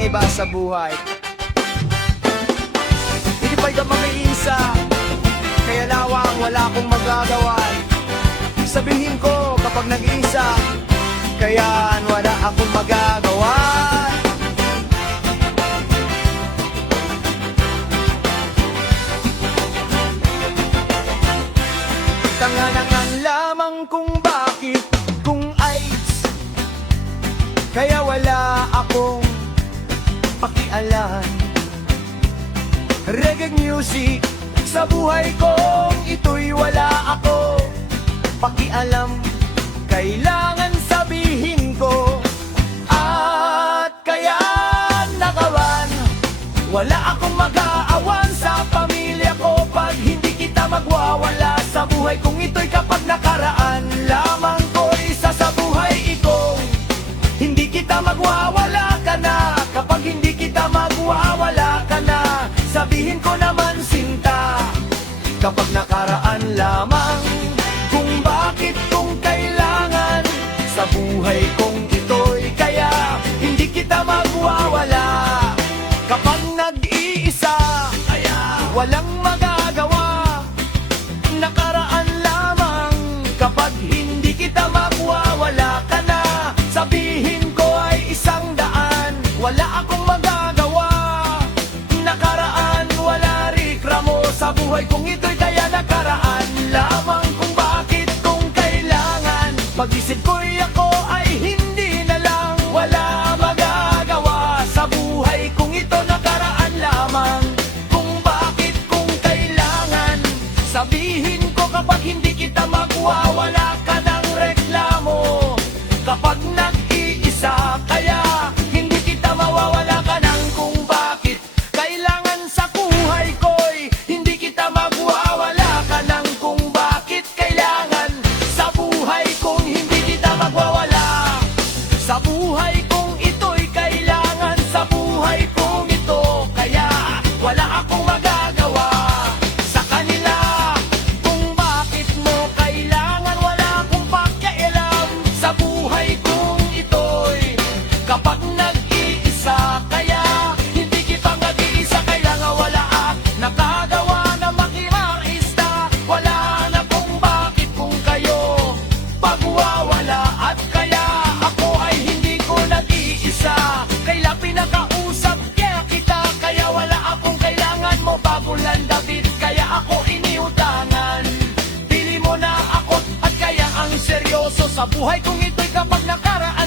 walang iba sa buhay. Hindi pa'y ka mag-iisa, kaya lawang wala akong magagawa. Sabihin ko kapag nag-iisa, kaya wala akong magagawa. Tanganangan lamang kung bakit, kung AIDS, kaya wala akong pakialam. Reggae music sa buhay kong ito'y wala ako pakialam. Kailangan sabihin ko, at kaya nakawan, wala akong mag-aawan sa pamilya ko pag hindi kita magwawala sa buhay kong ito'y kapag nakaraan lamang ko isa sa buhay ito. Hindi kita magwawala ka na, kapag hindi kita magwawala ka na, sabihin ko naman sinta, kapag nakaraan lamang kung bakit kung kailangan sa buhay kong ito'y kaya hindi kita magwawala. Kapag nag-iisa, kaya walang magagawa. Nakaraan lamang kapag hindi kita magwawala ka na, sabihin ko ay 100, wala akong magagawa. Nakaraan wala reklamo sa buhay kong ito'y kaya nakaraan lamang kung bakit kung kailangan. Pag-isip ko'y ako ay hindi na lang, wala magagawa sa buhay kong ito. Nakaraan lamang kung bakit kung kailangan, sabihin ko kapag hindi kita magwawala ka ng reklamo. Kapag nag-iisa, kaya hindi kita mawawala ka ng kung bakit kailangan sa buhay ko'y hindi kita magwawala ka ng kung bakit kailangan sa buhay kong hindi kita magwawala. Sa buhay kong ito'y kailangan sa buhay kong ito, kaya wala akong magagawa sa kanila kung bakit mo kailangan. Wala akong pakialam sa buhay kong ito'y kapag nag-iisa, kaya hindi kita nag-iisa. Kailangan wala nakagawa na makiraista, wala na kung bakit kung kayo pagwawala. At kaya ako ay hindi ko nag-iisa, kaya pinakausap kaya kita, kaya wala akong kailangan mo bagong landapit, kaya ako iniutangan. Pili mo na ako at kaya ang seryoso sa buhay kong ito'y kapag nakaraan